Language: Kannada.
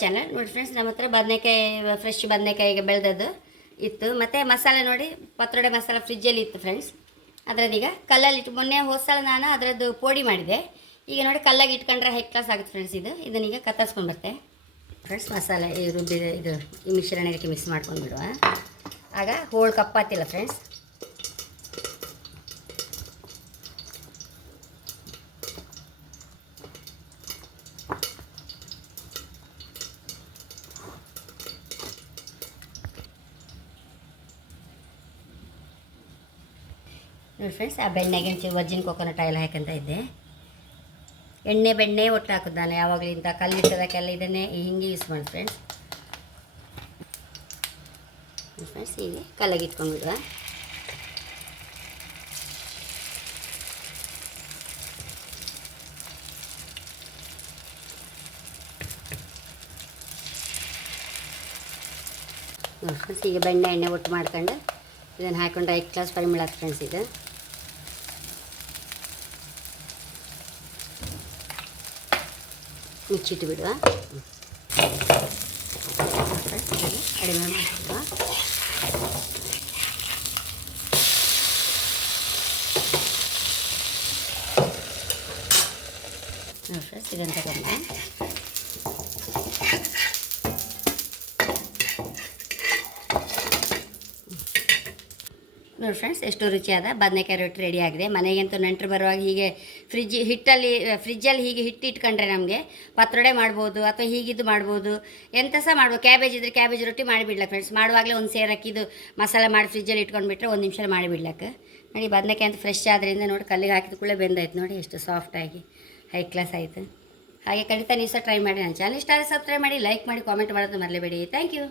ಚಾನಲ್ ನೋಡಿ ಫ್ರೆಂಡ್ಸ್ ನಮ್ಮ ಹತ್ರ ಬದನೆಕಾಯಿ ಫ್ರೆಶ್ ಬದನೆಕಾಯಿಗೆ ಬೆಳೆದದ್ದು ಇತ್ತು. ಮತ್ತು ಮಸಾಲೆ ನೋಡಿ, ಪತ್ರೊಡೆ ಮಸಾಲೆ ಫ್ರಿಜ್ಜಲ್ಲಿ ಇತ್ತು ಫ್ರೆಂಡ್ಸ್ ಅದರದೀಗ ಕಲ್ಲಲ್ಲಿ ಇಟ್ಟು, ಮೊನ್ನೆ ಹೋದ ಸಲ ನಾನು ಅದರದ್ದು ಪೋಡಿ ಮಾಡಿದೆ. ಈಗ ನೋಡಿ ಕಲ್ಲಾಗಿ ಇಟ್ಕೊಂಡ್ರೆ ಹೈ ಕ್ಲಾಸ್ ಆಗುತ್ತೆ ಫ್ರೆಂಡ್ಸ್ ಇದು. ಇದನ್ನೀಗ ಕತ್ತರಿಸ್ಕೊಂಡು ಬರ್ತೆ ಫ್ರೆಂಡ್ಸ್ ಮಸಾಲೆ ಈ ರುಬ್ಬಿದ ಇದು ಈ ಮಿಶ್ರಣಕ್ಕೆ ಮಿಕ್ಸ್ ಮಾಡ್ಕೊಂಡು ಬಿಡುವ ಆಗ ಹೋಳು ಕಪ್ಪಾತಿಲ್ಲ ಫ್ರೆಂಡ್ಸ್ ನೋಡಿ ಫ್ರೆಂಡ್ಸ್ ಆ ಬೆಣ್ಣೆಗೆ ಒಂಚೂರು ವಜ್ಜಿನ ಕೊಕೊನಟ್ ಆಯಿಲ್ ಹಾಕಂತ ಇದ್ದೆ. ಎಣ್ಣೆ ಬೆಣ್ಣೆ ಒಟ್ಟು ಹಾಕೋದು ನಾನು ಯಾವಾಗಲೂ ಇಂಥ ಕಲ್ಲಿಟ್ಟದಕ್ಕೆಲ್ಲ ಇದನ್ನೇ ಹಿಂಗೆ ಯೂಸ್ ಮಾಡಿ ಫ್ರೆಂಡ್ಸ್ ಫ್ರೆಂಡ್ಸ್ ಹೀಗೆ ಕಲ್ಲಾಗಿ ಇಟ್ಕೊಂಡ್ಬಿಡುವ. ಫ್ರೆಂಡ್ಸ್ ಈಗ ಬೆಣ್ಣೆ ಎಣ್ಣೆ ಒಟ್ಟು ಮಾಡ್ಕೊಂಡು ಇದನ್ನು ಹಾಕ್ಕೊಂಡು ಐದು ಕ್ಲಾಸ್ ಪರಿಮಳ ಫ್ರೆಂಡ್ಸ್ ಇದು ಮುಚ್ಚಿಟ್ಟು ಬಿಡುವ ಕಡಿಮೆ ಮಾಡಿಬಿಡುವ ನೋಡಿ ಫ್ರೆಂಡ್ಸ್ ನೋಡಿ ಫ್ರೆಂಡ್ಸ್ ಎಷ್ಟು ರುಚಿಯಾದ ಬದನೆಕಾಯಿ ರೊಟ್ಟಿ ರೆಡಿ ಆಗಿದೆ. ಮನೆಗಂತೂ ನೆಂಟರು ಬರುವಾಗ ಹೀಗೆ ಫ್ರಿಜ್ ಹಿಟ್ಟಲ್ಲಿ ಫ್ರಿಜ್ಜಲ್ಲಿ ಹೀಗೆ ಹಿಟ್ಟು ಇಟ್ಕೊಂಡ್ರೆ ನಮಗೆ ಪತ್ರೊಡೆ ಮಾಡ್ಬೋದು ಅಥವಾ ಹೀಗಿದ್ದು ಮಾಡ್ಬೋದು. ಎಂತ ಸಹ ಮಾಡ್ಬೋದು. ಕ್ಯಾಬೇಜ್ ಇದ್ರೆ ಕ್ಯಾಬೇಜ್ ರೊಟ್ಟಿ ಮಾಡಿಬಿಡ್ಲಾ ಫ್ರೆಂಡ್ಸ್ ಮಾಡುವಾಗಲೇ ಒಂದು ಸೇರು ಹಾಕಿದ್ದು ಮಸಾಲೆ ಮಾಡಿ ಫ್ರಿಜ್ಜಲ್ಲಿ ಇಟ್ಕೊಂಡ್ಬಿಟ್ರೆ ಒಂದು ನಿಮಿಷ ಮಾಡಿಬಿಡ್ಲಕ್ಕೆ ನೋಡಿ ಬದನೆಕಾಯಿ ಅಂತ ಫ್ರೆಶ್ ಆದ್ರಿಂದ ನೋಡಿ ಕಲ್ಲಿಗೆ ಹಾಕಿದ ಕೂಡಲೇ ಬೆಂದಾಯ್ತು. ನೋಡಿ ಎಷ್ಟು ಸಾಫ್ಟಾಗಿ ಹೈ ಕ್ಲಾಸ್ ಆಯಿತು. ಹಾಗೆ ಖಂಡಿತ ನೀವು ಸಹ ಟ್ರೈ ಮಾಡಿ ನನ್ನ ಚಾನಲ್ ಇಷ್ಟ ಆದರೆ ಸಬ್ಸ್ಕ್ರೈಬ್ ಮಾಡಿ ಲೈಕ್ ಮಾಡಿ ಕಾಮೆಂಟ್ ಮಾಡೋದು ಮರಲೇಬೇಡಿ. Thank you